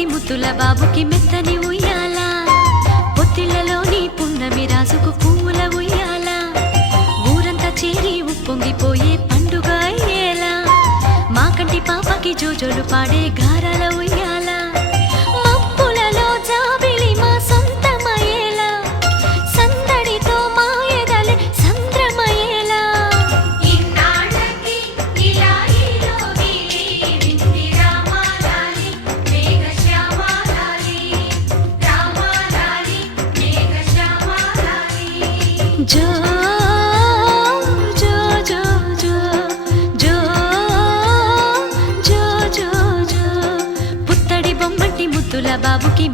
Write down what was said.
బొమ్మటి ముద్దుల బాబుకి మెత్తని ఉయ్యాల పొత్తిళ్లలోని పున్నమి రాజుకు పువ్వుల ఉయ్యాల ఊరంతా చేరి ఉప్పొంగిపోయే పండుగ అయ్యేలా మా కంటి పాపకి జోజోలు పాడే గారాల ఉయ్యాల మబ్బులలో జాబిలి మా సొంతమయ్యేలా సందడితో మా ఎదలే సంద్రమయ్యేలా ఇన్నాళ్ళకి ఇలా ఈలోని వింది రామాలాలి మేఘశ్యామాలాలి రామాలాలి మేఘశ్యామాలాలి జో జో జో జో జో జో జో జో పుత్తడి బొమ్మటి ముద్దుల బాబుకి